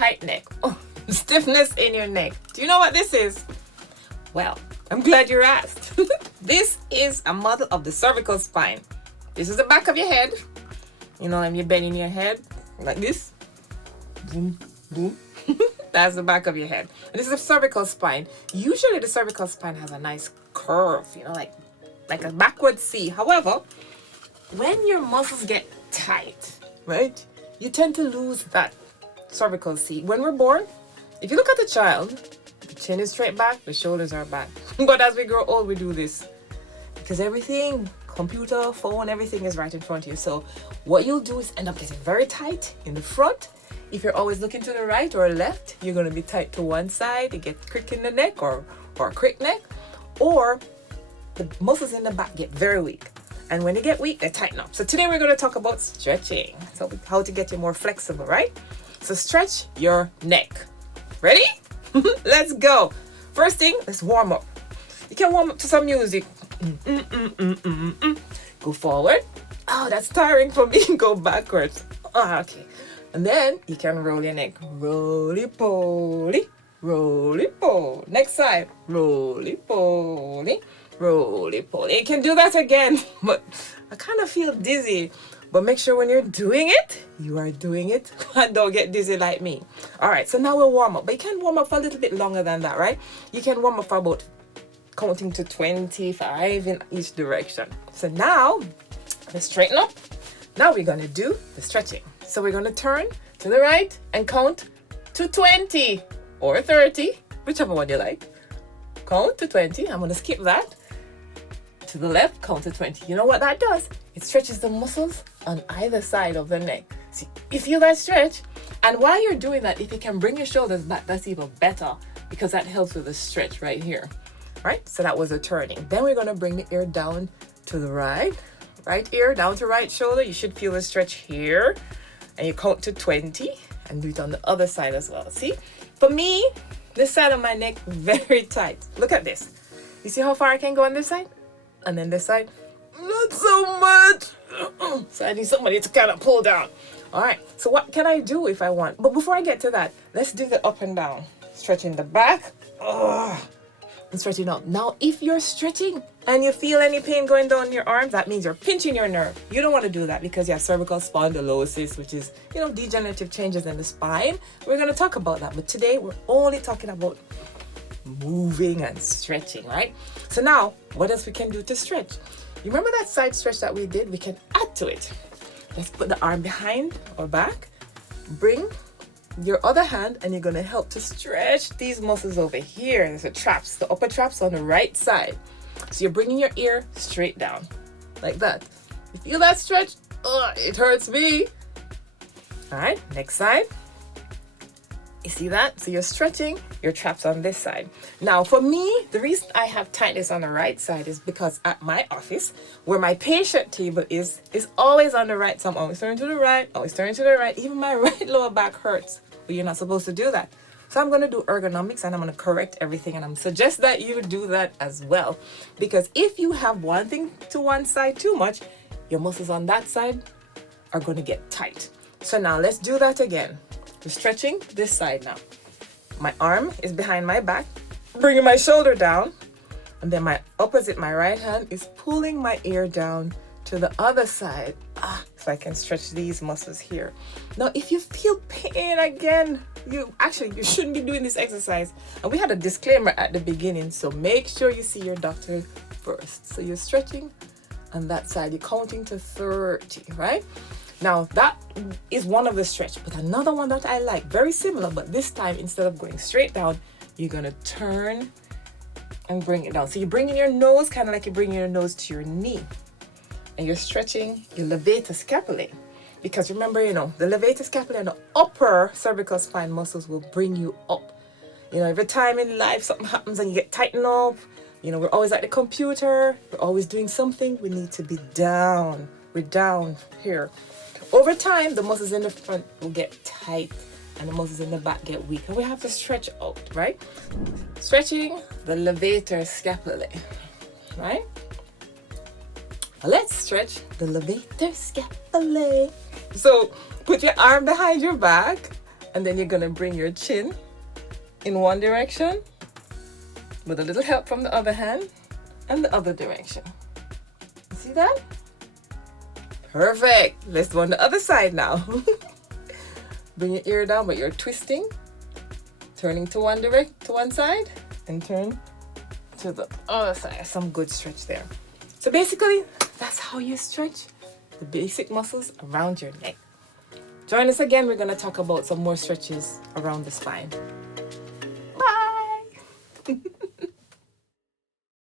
tight neck. Oh, stiffness in your neck. Do you know what this is? Well, I'm glad you asked. This is a model of the cervical spine. This is the back of your head. You know, and you're bending your head like this. Boom, boom. That's the back of your head. And this is the cervical spine. Usually the cervical spine has a nice curve, you know, like a backward C. However, when your muscles get tight, right, you tend to lose that cervical C. When we're born, if you look at the child, the chin is straight back, the shoulders are back. But as we grow old, we do this because everything, computer, phone, everything is right in front of you. So what you'll do is end up getting very tight in the front. If you're always looking to the right or left, you're going to be tight to one side. You get crick in the neck or a crick neck, or the muscles in the back get very weak. And when they get weak, they tighten up. So today we're going to talk about stretching. So how to get you more flexible, right? So stretch your neck. Ready? Let's go. First thing, let's warm up. You can warm up to some music. Go forward. Oh, that's tiring for me. Go backwards. Oh, okay. And then you can roll your neck. Roly-poly, roly-poly. Next side. Roly-poly, roly-poly. You can do that again, but I kind of feel dizzy. But make sure when you're doing it, you are doing it and don't get dizzy like me. All right, so now we'll warm up. But you can warm up for a little bit longer than that, right? You can warm up for about counting to 25 in each direction. So now, let's straighten up. Now we're going to do the stretching. So we're going to turn to the right and count to 20 or 30, whichever one you like. Count to 20. I'm going to skip that. To the left, count to 20. You know what that does? It stretches the muscles on either side of the neck. See, you feel that stretch? And while you're doing that, if you can bring your shoulders back, that's even better because that helps with the stretch right here. Right? So that was a turning. Then we're going to bring the ear down to the right. Right ear down to right shoulder. You should feel the stretch here. And you count to 20 and do it on the other side as well. See? For me, this side of my neck, very tight. Look at this. You see how far I can go on this side? And then this side, not so much. So I need somebody to kind of pull down. All right. So what can I do if I want? But before I get to that, let's do the up and down. Stretching the back. And stretching out. Now, if you're stretching and you feel any pain going down your arms, that means you're pinching your nerve. You don't want to do that because you have cervical spondylosis, which is, you know, degenerative changes in the spine. We're going to talk about that. But today, we're only talking about moving and stretching, right? So now, what else we can do to stretch? You remember that side stretch that we did? We can add to it. Let's put the arm behind or back. Bring your other hand and you're going to help to stretch these muscles over here. There's the traps, the upper traps on the right side. So you're bringing your ear straight down like that. You feel that stretch? It hurts me. All right, next side. You see that? So you're stretching your traps on this side. Now for me, the reason I have tightness on the right side is because at my office, where my patient table is always on the right. So I'm always turning to the right, always turning to the right. Even my right lower back hurts. But you're not supposed to do that. So I'm going to do ergonomics and I'm going to correct everything. And I'm suggest that you do that as well. Because if you have one thing to one side too much, your muscles on that side are going to get tight. So now let's do that again. We're stretching this side now. My arm is behind my back, bringing my shoulder down, and then my right hand is pulling my ear down to the other side. So I can stretch these muscles here. Now, if you feel pain again, you shouldn't be doing this exercise. And we had a disclaimer at the beginning, so make sure you see your doctor first. So you're stretching on that side. You're counting to 30, right? Now, that is one of the stretch, but another one that I like, very similar, but this time, instead of going straight down, you're going to turn and bring it down. So you're bringing your nose, kind of like you're bringing your nose to your knee, and you're stretching your levator scapulae. Because remember, you know, the levator scapulae and the upper cervical spine muscles will bring you up. You know, every time in life something happens and you get tightened up, you know, we're always at the computer, we're always doing something, we need to be down. We're down here. Over time, the muscles in the front will get tight and the muscles in the back get weak. And we have to stretch out, right? Stretching the levator scapulae, right? Let's stretch the levator scapulae. So put your arm behind your back And then you're going to bring your chin in one direction with a little help from the other hand and the other direction. See that? Perfect. Let's do on the other side now. Bring your ear down, but you're twisting, turning to one side, and turn to the other side. Some good stretch there. So basically, that's how you stretch the basic muscles around your neck. Join us again. We're going to talk about some more stretches around the spine. Bye.